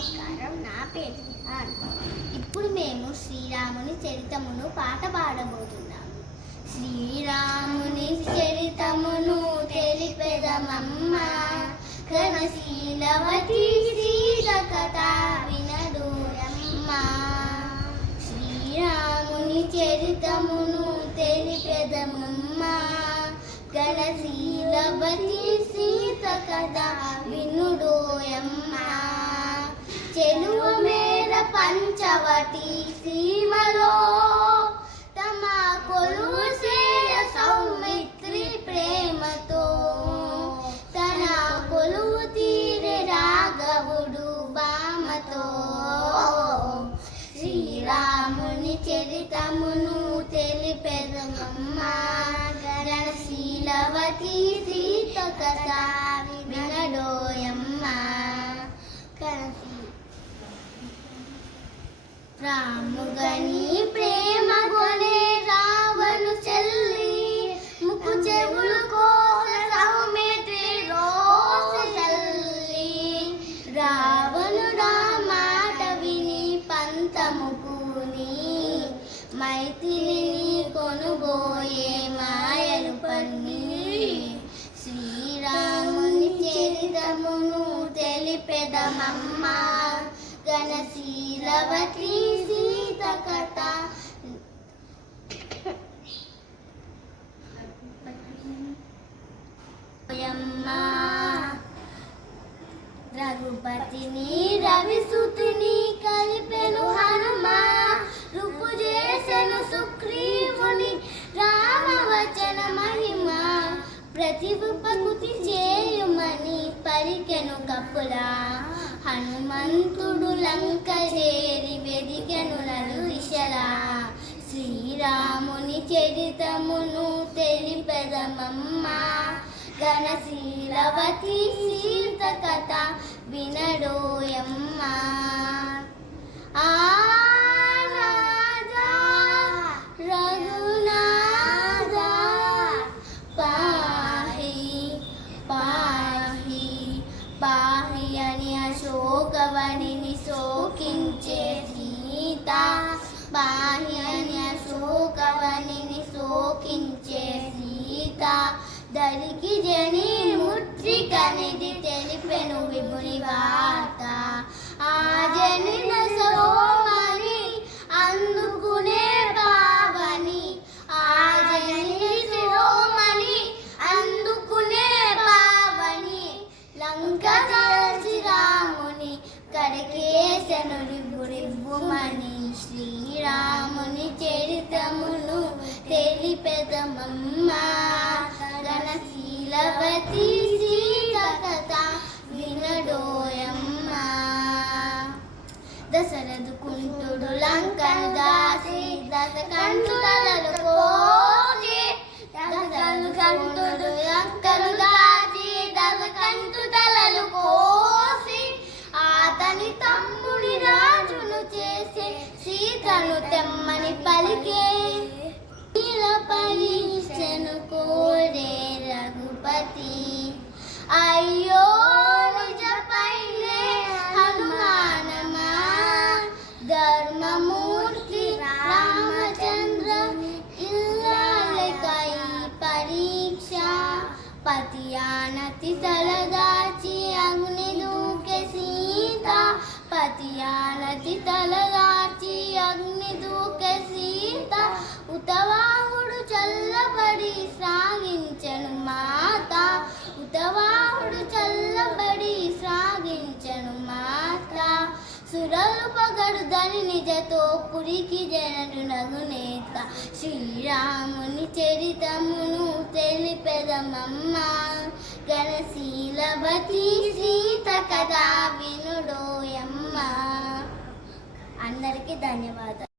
నమస్కారం నా పేరు విహాన్ ఇప్పుడు మేము శ్రీరాముని చరితమును పాట పాడబోతున్నాము శ్రీరాముని చరితమును తెలిపెదమమ్మ. ఘనశీలవతి శ్రీల కథ వినడోరమ్మ శ్రీరాముని చరితమును తెలిపెదమమ్మ. ఘనశీలవతి సీత కథ వినుడోయమ్మ చెలువ మేర పంచవటి సీమలో తమ కొలువు సేయ సౌమిత్రి ప్రేమతో. తన కొలువు తీరే రాఘవుడు బామతో. శ్రీరాముని చరితమును తెలిపెదమ్మా గణశీలవతి సీత కథ వినడోయమ్మ కనసి రాముగని ప్రేమ గొనే రావణు చెల్లి ముక్కు చెవులు కోస సౌమిత్రి రోస తల్లి. రావణుడా మాట విని పంతము కూని మైథిలిని కొనుగోయే మాయలు పన్ని. శ్రీరాముని చరితమును తెలిపెదమమ్మ. గణశీలవతి సీత కథ ఓయమ్మా రఘుపతిని రవిసుతిని కలిపెను హనుమ. రుపు చేసెను సుగ్రీవుని రామవచన మహిమ. ప్రతి ప్రతిభుపకుతి చేయుమని పరికెను కప్పులా హనుమంతుడు లంక చేరి వెదికెను నలు దిశలా శ్రీరాముని చరితమును తెలిపెదమమ్మా. ఘనశీలవతి సీత కథ వినడోయమ్మ. ఆ అశోకవనిని శోకించే సీత పాహి శోకవనిని శోకించే సీత. దరికి జని ముట్రికనిది తెలిపెను విభుని వార్త. ఆ జనిన గణశీలవతి సీత వినడోయమ్మ. దశరథు కుంటుడు లంకను దాసి దశ కంటుడు కోసి దశరథు కంఠుడు లంకను అయ్యో నిజపైనే హనుమానమా? ధర్మమూర్తి రామచంద్ర ఇల్లకై పరీక్ష. పతియానతి తలదాచి అగ్ని దూకే సీత. పతియానతి తల సురలు దాని నిజతో పురికి జనడు నగునేత శ్రీరాముని చరితమును తెలిపెదమమ్మ. గణశీలవతి సీత కథా వినుడోయమ్మ. అందరికీ ధన్యవాదాలు.